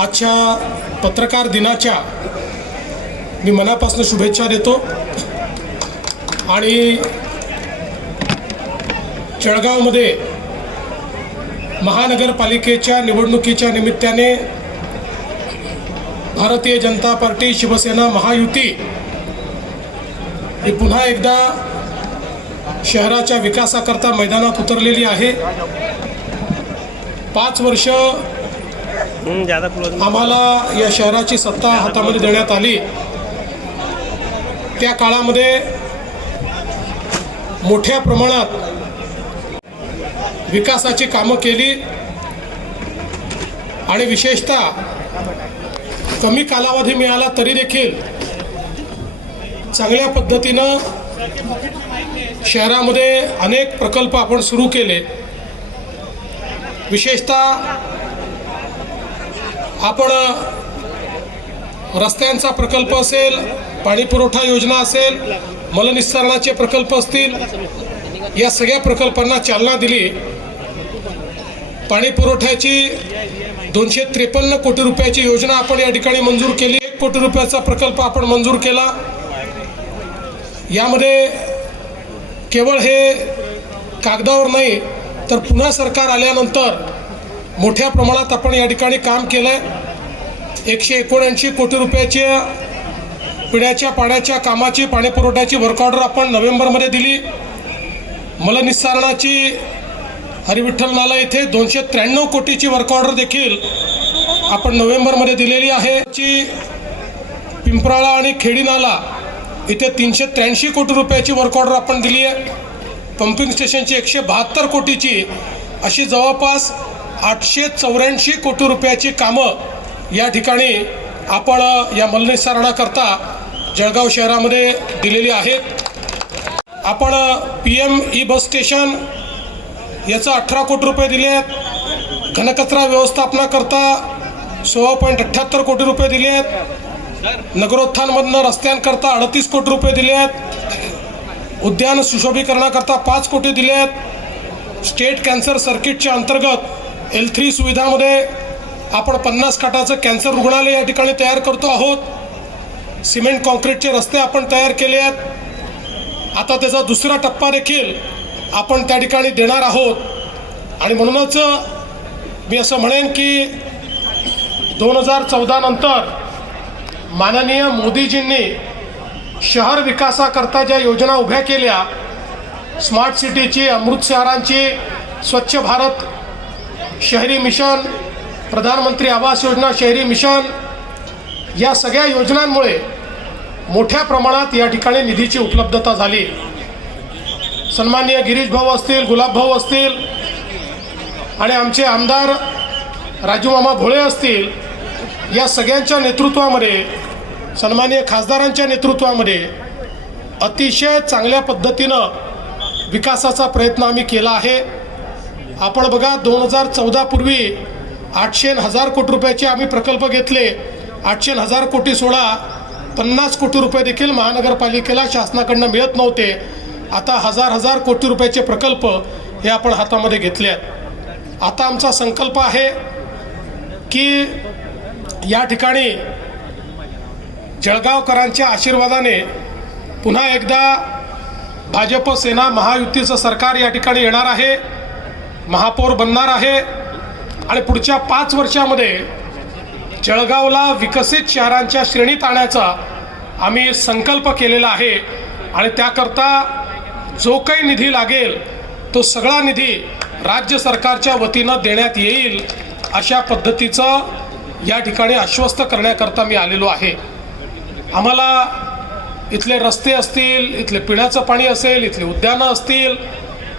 आजच्या पत्रकार दिनाच्या मी मनापासून शुभेच्छा देतो आणि जळगावमध्ये महानगरपालिकेच्या निवडणुकीच्या निमित्ताने भारतीय जनता पार्टी शिवसेना महायुती ही पुन्हा एकदा शहराच्या विकासाकरता मैदानात उतरलेली आहे। 5 वर्ष आम्हाला या शहराची सत्ता हातामध्ये देण्यात आली। त्या काळामध्ये मोठ्या प्रमाणात विकासाची कामं केली आणि विशेषतः कमी कालावधी मिळाला तरी देखील चांगल्या पद्धतीनं शहरामध्ये अनेक प्रकल्प आपण सुरू केले। विशेषतः आपण रस्त्यांचा प्रकल्प असेल, पाणी पुरवठा योजना असेल, मलनिस्सारणाचे प्रकल्प असतील, या सगळ्या प्रकल्पांना चालना दिली। पाणी पुरवठ्याची 253 कोटी रुपयाची योजना आपण या ठिकाणी मंजूर केली। 1 कोटी रुपयाचा प्रकल्प आपण मंजूर केला। यामध्ये केवळ हे कागदावर नाही तर पुन्हा सरकार आल्यानंतर मोठ्या प्रमाणात आपण या ठिकाणी काम केलंय। 179 कोटी रुपयाच्या पिण्याच्या पाण्याच्या कामाची पाणी पुरवठ्याची वर्क ऑर्डर आपण नोव्हेंबरमध्ये दिली। मलनिस्सारणाची हरिविठ्ठल नाला येथे 293 कोटीची वर्क ऑर्डर देखील आपण नोव्हेंबरमध्ये दिलेली आहे। पिंपराळा आणि खेडी नाला इथे 383 कोटी रुपयाची वर्क ऑर्डर आपण दिली आहे। पंपिंग स्टेशनची 172 कोटीची अशी जवळपास 884 कोटी रुपयाची कामं या ठिकाणी आपण या मलनिस्सारणाकरता जळगाव शहरामध्ये दिलेली आहेत। आपण PM ई बस स्टेशन याचं 18 कोटी रुपये दिले आहेत। घनकचरा व्यवस्थापनाकरता 16.78 कोटी रुपये दिले आहेत। नगरोत्थानमधनं रस्त्यांकरता 38 कोटी रुपये दिले आहेत। उद्यान सुशोभीकरणाकरता 5 कोटी दिले आहेत। स्टेट कॅन्सर सर्किटच्या अंतर्गत L3 सुविधामध्ये आपण 50 खाटाचं कॅन्सर रुग्णालय या ठिकाणी तयार करतो आहोत। सिमेंट कॉन्क्रीटचे रस्ते आपण तयार केले आहेत। आता त्याचा दुसरा टप्पा देखील आपण त्या ठिकाणी देणार आहोत आणि म्हणूनच मी असं म्हणेन की 2014 नंतर माननीय मोदीजींनी शहर विकासाकरता ज्या योजना उभ्या केल्या, स्मार्ट सिटीची, अमृत शहरांची, स्वच्छ भारत शहरी मिशन, प्रधानमंत्री आवास योजना शहरी मिशन, या सगळ्या योजनांमुळे मोठ्या प्रमाणात या ठिकाणी निधीची उपलब्धता झाली। सन्माननीय गिरीश भाऊ असतील, गुलाब भाऊ असतील आणि आमचे आमदार राजूमामा भोळे असतील, या सगळ्यांच्या नेतृत्वामध्ये, सन्माननीय खासदारांच्या नेतृत्वामध्ये अतिशय चांगल्या पद्धतीनं विकासाचा प्रयत्न आम्ही केला आहे। आपण बघा, 2014 पूर्वी 800,000 कोटी रुपयाचे आम्ही प्रकल्प घेतले। 800,000 कोटी सोडा 50 कोटी रुपये देखील महानगरपालिकेला शासनाकडनं मिळत नव्हते। आता हजार कोटी रुपयाचे प्रकल्प हे आपण हातामध्ये घेतले आहेत। आता आमचा संकल्प आहे की या ठिकाणी जळगावकरांच्या आशीर्वादाने पुन्हा एकदा भाजप सेना महायुतीचं सरकार या ठिकाणी येणार आहे, महापौर बनणार आहे आणि पुढच्या 5 वर्षामध्ये जळगावला विकसित शहरांच्या श्रेणीत आणण्याचा आम्ही संकल्प केलेला आहे आणि त्याकरता जो काही निधी लागेल तो सगळा निधी राज्य सरकारच्या वतीनं देण्यात येईल, अशा पद्धतीचं या ठिकाणी आश्वस्त करण्याकरता मी आलेलो आहे। आम्हाला इथले रस्ते असतील, इथले पिण्याचं पाणी असेल, इथली उद्यानं असतील,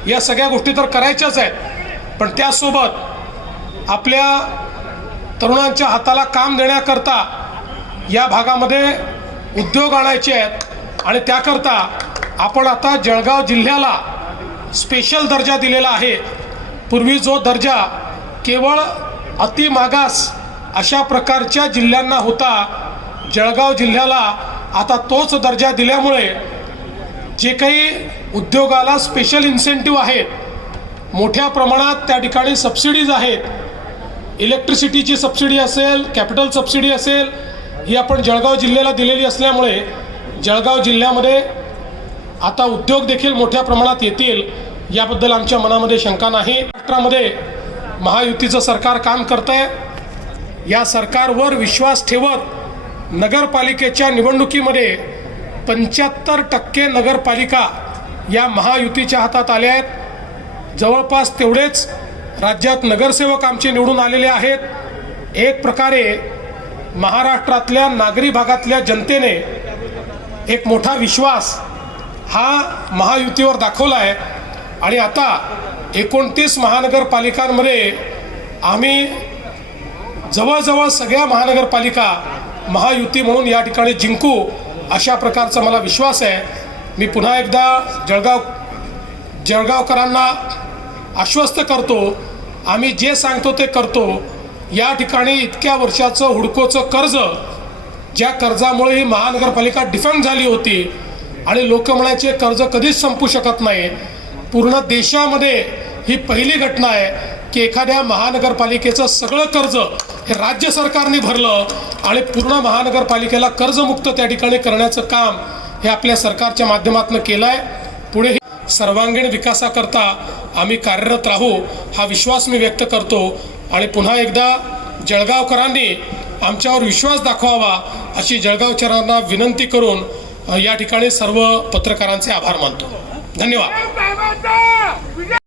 या सगळ्या गोष्टी तर करायच्याच आहेत, पण त्यासोबत आपल्या तरुणांच्या हाताला काम देण्याकरता या भागामध्ये उद्योग आणायचे आहेत आणि त्याकरता आपण आता जळगाव जिल्ह्याला स्पेशल दर्जा दिलेला आहे। पूर्वी जो दर्जा केवळ अतिमागास अशा प्रकारच्या जिल्ह्यांना होता, जळगाव जिल्ह्याला आता तोच दर्जा दिल्यामुळे जे काही उद्योगाला स्पेशल इन्सेंटिव्ह आहेत, मोठ्या प्रमाणात त्या ठिकाणी सबसिडीज आहेत इलेक्ट्रिसिटीची सबसिडी असेल, कॅपिटल सबसिडी असेल, ही आपण जळगाव जिल्ह्याला दिलेली असल्यामुळे जळगाव जिल्ह्यामध्ये आता उद्योग देखील मोठ्या प्रमाणात येतील याबद्दल आमच्या मनामध्ये शंका नाही. महाराष्ट्रामध्ये महायुतीचं सरकार काम करतंय. या सरकारवर विश्वास ठेवत नगरपालिकेच्या निवडणुकीमध्ये 75% नगरपालिका या महायुतीच्या हातात आल्या आहेत. जवळपास तेवढेच राज्यात नगरसेवक आमचे निवडून आलेले आहेत. एक प्रकारे महाराष्ट्रातल्या नागरी भागातल्या जनतेने एक मोठा विश्वास हा महायुतीवर दाखवला आहे आणि आता 29 महानगरपालिकांमध्ये आम्ही जवळजवळ सगळ्या महानगरपालिका महायुती म्हणून या ठिकाणी जिंकू अशा प्रकारचा मला विश्वास आहे. मी पुन्हा एकदा जळगावकरांना आश्वस्त करतो, आम्ही जे सांगतो ते करतो. या ठिकाणी इतक्या वर्षाचं हुडकोचं कर्ज, ज्या कर्जामुळे ही महानगरपालिका डिफॉल्ट झाली होती आणि लोक म्हणायचे कर्ज कधीच संपू शकत नाही, पूर्ण देशामध्ये ही पहिली घटना आहे की एखाद्या महानगरपालिकेचं सगळं कर्ज हे राज्य सरकारने भरलं आणि पूर्ण महानगरपालिकेला कर्जमुक्त त्या ठिकाणी करण्याचं काम हे आपल्या सरकारच्या माध्यमातून केलं आहे. पुढे सर्वांगीण विकासाकरता आम्ही कार्यरत राहू हा विश्वास मी व्यक्त करतो आणि पुन्हा एकदा जळगावकरांनी आमच्यावर विश्वास दाखवावा अशी जळगावकरांना विनंती करून या ठिकाणी सर्व पत्रकारांचे आभार मानतो. धन्यवाद.